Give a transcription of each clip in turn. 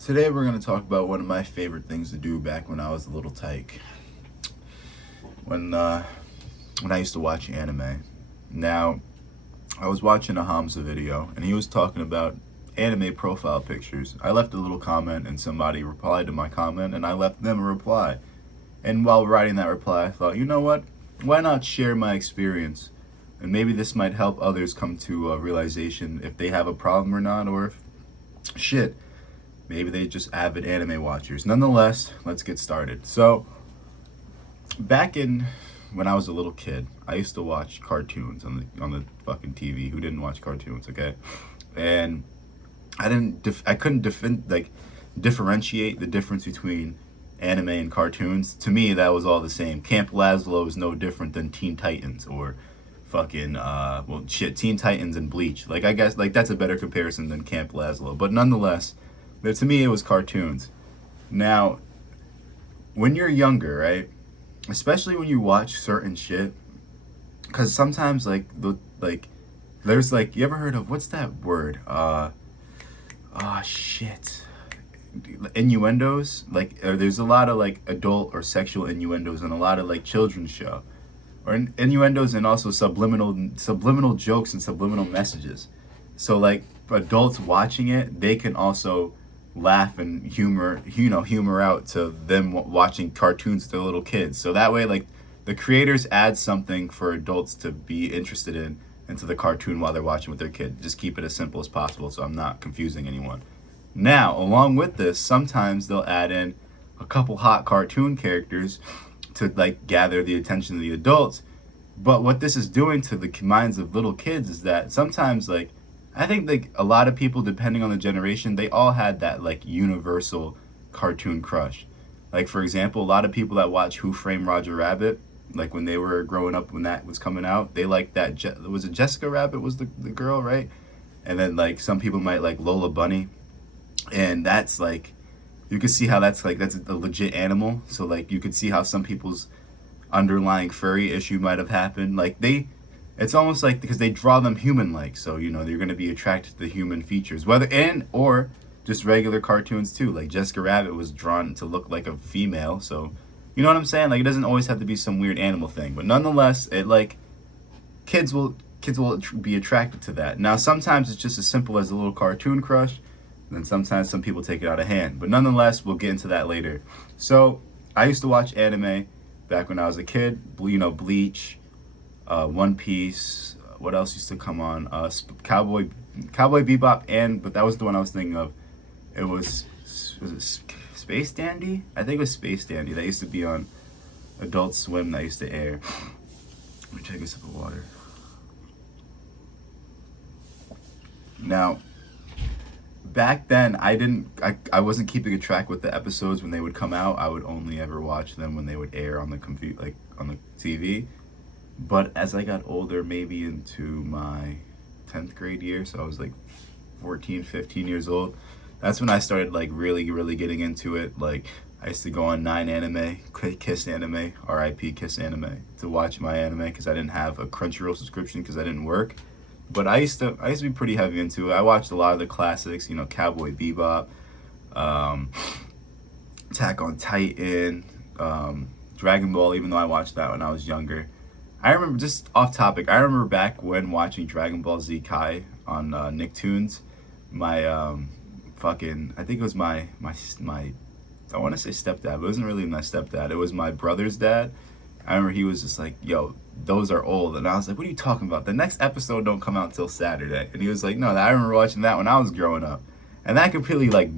Today we're going to talk about one of my favorite things to do back when I was a little tyke. When I used to watch anime. Now, I was watching a Hamza video and he was talking about anime profile pictures. I left a little comment and somebody replied to my comment and I left them a reply. And while writing that reply, I thought, you know what? Why not share my experience? And maybe this might help others come to a realization if they have a problem or not, or if shit, maybe they just avid anime watchers. Nonetheless, let's get started. So, back in when I was a little kid, I used to watch cartoons on the fucking TV. Who didn't watch cartoons? Okay, and I couldn't differentiate the difference between anime and cartoons. To me, that was all the same. Camp Lazlo is no different than Teen Titans or fucking Teen Titans and Bleach. Like, I guess like that's a better comparison than Camp Lazlo. But nonetheless, but to me it was cartoons. Now, when you're younger, right? Especially when you watch certain shit, because sometimes there's like, you ever heard of, what's that word? Oh shit. Innuendos. Like, there's a lot of like adult or sexual innuendos in a lot of like children's show, or innuendos, and also subliminal jokes and subliminal messages. So like adults watching it, they can also laugh and humor out to them watching cartoons to little kids. So that way, like, the creators add something for adults to be interested in into the cartoon while they're watching with their kid. Just keep it as simple as possible so I'm not confusing anyone. Now, along with this, sometimes they'll add in a couple hot cartoon characters to like gather the attention of the adults. But what this is doing to the minds of little kids is that sometimes, like, I think like a lot of people, depending on the generation, they all had that like universal cartoon crush. Like, for example, a lot of people that watch Who Framed Roger Rabbit, like when they were growing up, when that was coming out, they liked that. Was it Jessica Rabbit was the girl, right? And then like some people might like Lola Bunny, and that's like, you can see how that's a legit animal. So like you could see how some people's underlying furry issue might have happened. Like it's almost like because they draw them human-like, so you're going to be attracted to the human features, whether in or just regular cartoons too. Like Jessica Rabbit was drawn to look like a female, so you know what I'm saying. Like, it doesn't always have to be some weird animal thing, but nonetheless, it like kids will be attracted to that. Now, sometimes it's just as simple as a little cartoon crush, and then sometimes some people take it out of hand. But nonetheless, we'll get into that later. So I used to watch anime back when I was a kid. Bleach, One Piece. What else used to come on? Cowboy Bebop, but that was the one I was thinking of. It was it Space Dandy? I think it was Space Dandy. That used to be on Adult Swim. That used to air. Let me take a sip of water. Now, back then, I wasn't keeping a track with the episodes when they would come out. I would only ever watch them when they would air on the like on the TV. But as I got older, maybe into my 10th grade year, so I was like 14, 15 years old, that's when I started like really, really getting into it. Like, I used to go on 9 Anime, Kiss Anime, RIP Kiss Anime, to watch my anime because I didn't have a Crunchyroll subscription because I didn't work. But I used to be pretty heavy into it. I watched a lot of the classics, Cowboy Bebop, Attack on Titan, Dragon Ball, even though I watched that when I was younger. I remember, just off topic, I remember back when watching Dragon Ball Z Kai on Nicktoons, my I think it was my I want to say stepdad, but it wasn't really my stepdad. It was my brother's dad. I remember he was just like, yo, those are old. And I was like, what are you talking about? The next episode don't come out until Saturday. And he was like, no, I remember watching that when I was growing up. And that completely like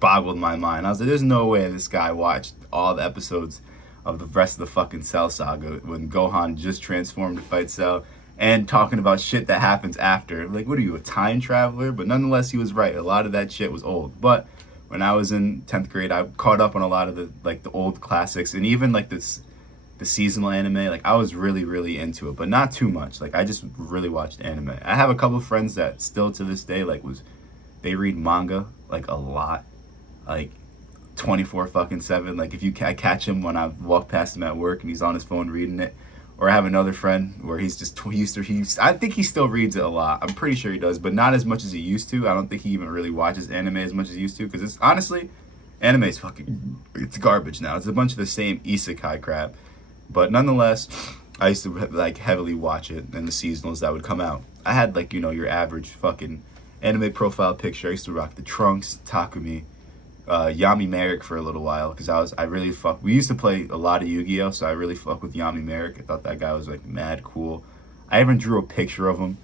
boggled my mind. I was like, there's no way this guy watched all the episodes of the rest of the fucking Cell Saga when Gohan just transformed to fight Cell, and talking about shit that happens after. Like, what are you, a time traveler? But nonetheless, he was right. A lot of that shit was old. But when I was in 10th grade, I caught up on a lot of the old classics, and even like the seasonal anime. Like, I was really, really into it, but not too much. Like, I just really watched anime. I have a couple of friends that still to this day they read manga like a lot, like 24 fucking 7. Like, if I catch him when I walk past him at work and he's on his phone reading it, Or I have another friend where he's just I think he still reads it a lot. I'm pretty sure he does, but not as much as he used to. I don't think he even really watches anime as much as he used to, because it's honestly, anime is fucking, it's garbage now. It's a bunch of the same isekai crap. But nonetheless, I used to like heavily watch it in the seasonals that would come out. I had like, you know, your average fucking anime profile picture. I used to rock the Trunks, Takumi, Yami Merrick for a little while, because I really fuck. We used to play a lot of Yu-Gi-Oh, so I really fuck with Yami Merrick. I thought that guy was like mad cool. I even drew a picture of him.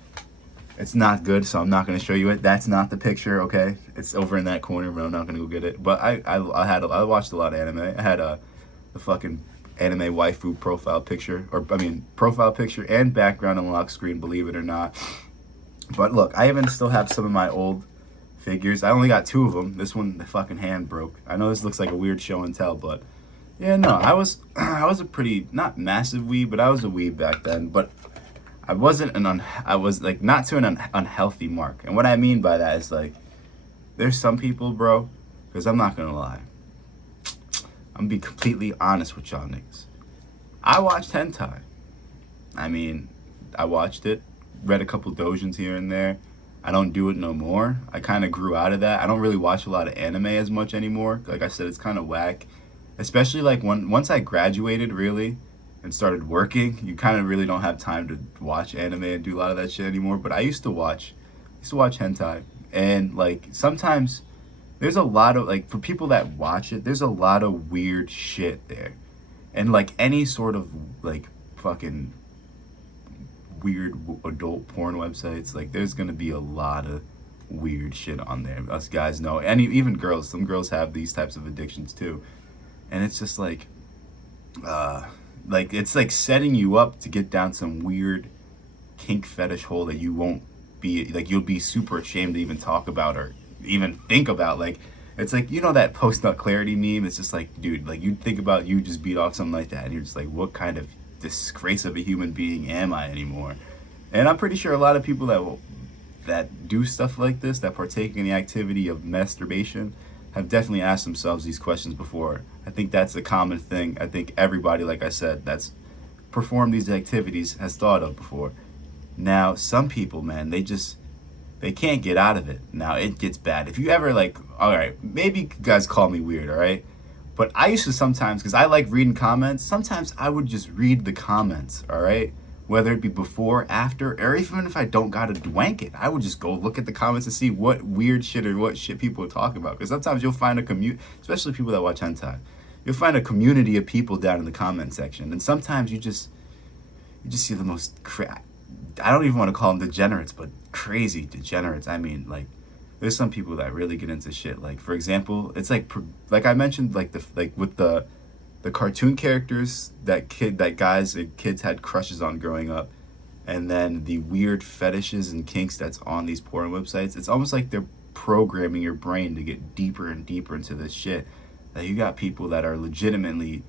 It's not good, so I'm not gonna show you it. That's not the picture, okay? It's over in that corner, but I'm not gonna go get it. But I watched a lot of anime. I had the fucking anime waifu profile picture, or I mean profile picture and background and lock screen, believe it or not. But look, I even still have some of my old figures. I only got 2 of them. This one, the fucking hand broke. I know this looks like a weird show and tell, but yeah, no, I was a pretty, not massive weeb, but I was a weeb back then. But I wasn't I was like not to an unhealthy mark. And what I mean by that is like, there's some people, bro, because I'm not gonna lie, I'm gonna be completely honest with y'all niggas. I watched hentai. I mean, I watched it, read a couple dojins here and there. I don't do it no more. I kind of grew out of that. I don't really watch a lot of anime as much anymore. Like I said, it's kind of whack. Especially like once I graduated, really, and started working, you kind of really don't have time to watch anime and do a lot of that shit anymore. But I used to watch hentai, and like sometimes there's a lot of, like, for people that watch it, there's a lot of weird shit there, and like any sort of like fucking weird adult porn websites, like there's gonna be a lot of weird shit on there. Us guys know, and even girls. Some girls have these types of addictions too, and it's just like it's like setting you up to get down some weird kink fetish hole that you won't be, like, you'll be super ashamed to even talk about or even think about. Like, it's like, you know, that post nut clarity meme. It's just like, dude, like you think about, you just beat off something like that, and you're just like, what kind of disgrace of a human being am I anymore? And I'm pretty sure a lot of people that do stuff like this, that partake in the activity of masturbation, have definitely asked themselves these questions before. I think that's a common thing. I think everybody, like I said, that's performed these activities has thought of before. Now, some people, man, they can't get out of it. Now, it gets bad. If you ever, like, all right, maybe you guys call me weird, all right? But I used to sometimes, because I like reading comments, sometimes I would just read the comments, all right? Whether it be before, after, or even if I don't gotta dwank it, I would just go look at the comments and see what weird shit or what shit people are talking about. Because sometimes you'll find a community, especially people that watch hentai, you'll find a community of people down in the comment section. And sometimes you just see the most, I don't even want to call them degenerates, but crazy degenerates. I mean, like, there's some people that really get into shit. Like, for example, it's like I mentioned, like with the cartoon characters that guys and kids had crushes on growing up, and then the weird fetishes and kinks that's on these porn websites. It's almost like they're programming your brain to get deeper and deeper into this shit. That you got people that are legitimately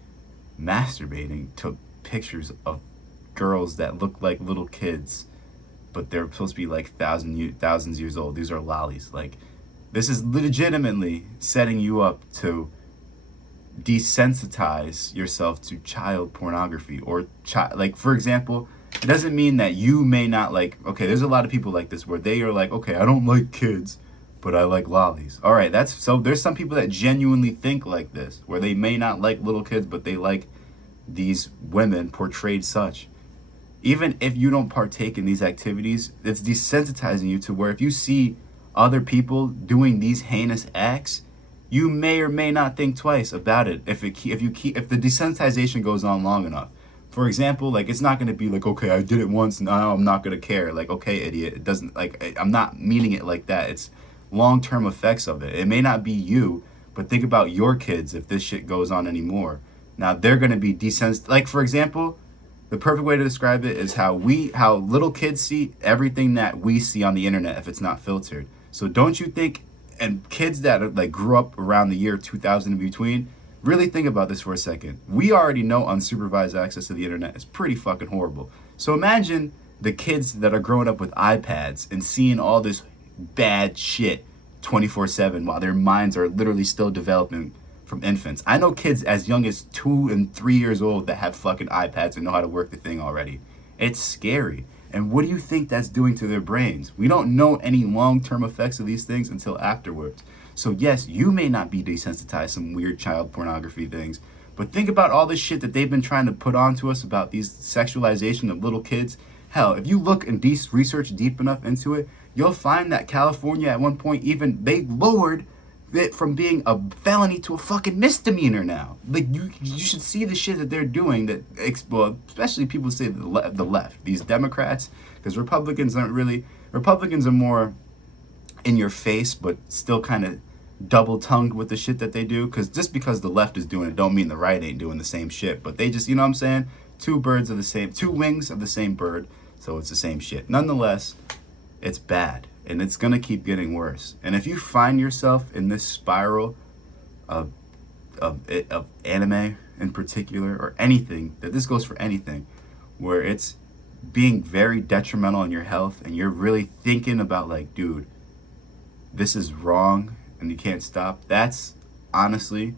masturbating to pictures of girls that look like little kids, but they're supposed to be like thousands years old. These are lollies. Like, this is legitimately setting you up to desensitize yourself to child pornography or like, for example, it doesn't mean that you may not like, okay, there's a lot of people like this where they are like, okay, I don't like kids, but I like lollies. All right, so there's some people that genuinely think like this, where they may not like little kids, but they like these women portrayed such. Even if you don't partake in these activities, it's desensitizing you to where if you see other people doing these heinous acts, you may or may not think twice about it if the desensitization goes on long enough. For example, like, it's not going to be like, okay, I did it once, now I'm not going to care. Like, okay, idiot. It doesn't, like, I'm not meaning it like that. It's long-term effects of it. It may not be you, but think about your kids if this shit goes on anymore. Now, they're going to be desensitized. Like, for example, the perfect way to describe it is how little kids see everything that we see on the internet if it's not filtered. So don't you think, and kids that are, like, grew up around the year 2000 in between, really think about this for a second. We already know unsupervised access to the internet is pretty fucking horrible. So imagine the kids that are growing up with iPads and seeing all this bad shit 24/7 while their minds are literally still developing from infants. I know kids as young as 2 and 3 years old that have fucking iPads and know how to work the thing already. It's scary. And what do you think that's doing to their brains? We don't know any long-term effects of these things until afterwards. So yes, you may not be desensitized to some weird child pornography things, but think about all this shit that they've been trying to put onto us about these sexualization of little kids. Hell, if you look and research deep enough into it, you'll find that California at one point even, they lowered it from being a felony to a fucking misdemeanor now. Like, you should see the shit that they're doing, that, well, especially people say the left, these Democrats, because Republicans are more in your face, but still kind of double-tongued with the shit that they do, because just because the left is doing it don't mean the right ain't doing the same shit, but they just, you know what I'm saying, two wings of the same bird, so it's the same shit. Nonetheless, it's bad, and it's gonna keep getting worse. And if you find yourself in this spiral of anime in particular, or anything, that this goes for anything, where it's being very detrimental in your health, and you're really thinking about, like, dude, this is wrong and you can't stop, that's honestly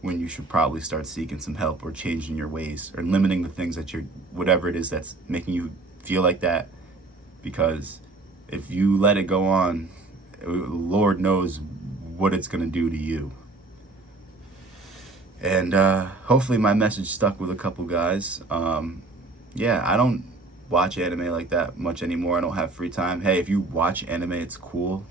when you should probably start seeking some help, or changing your ways, or limiting the things that whatever it is that's making you feel like that. Because if you let it go on, Lord knows what it's going to do to you. And hopefully my message stuck with a couple guys. Yeah, I don't watch anime like that much anymore. I don't have free time. Hey, if you watch anime, it's cool.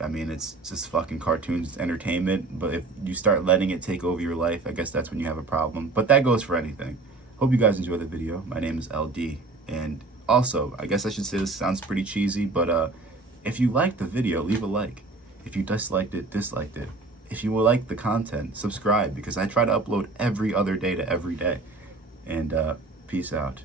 I mean, it's just fucking cartoons, it's entertainment. But if you start letting it take over your life, I guess that's when you have a problem. But that goes for anything. Hope you guys enjoy the video. My name is LD. And also, I guess I should say, this sounds pretty cheesy, but if you liked the video, leave a like. If you disliked it, disliked it. If you like the content, subscribe, because I try to upload every other day to every day. And peace out.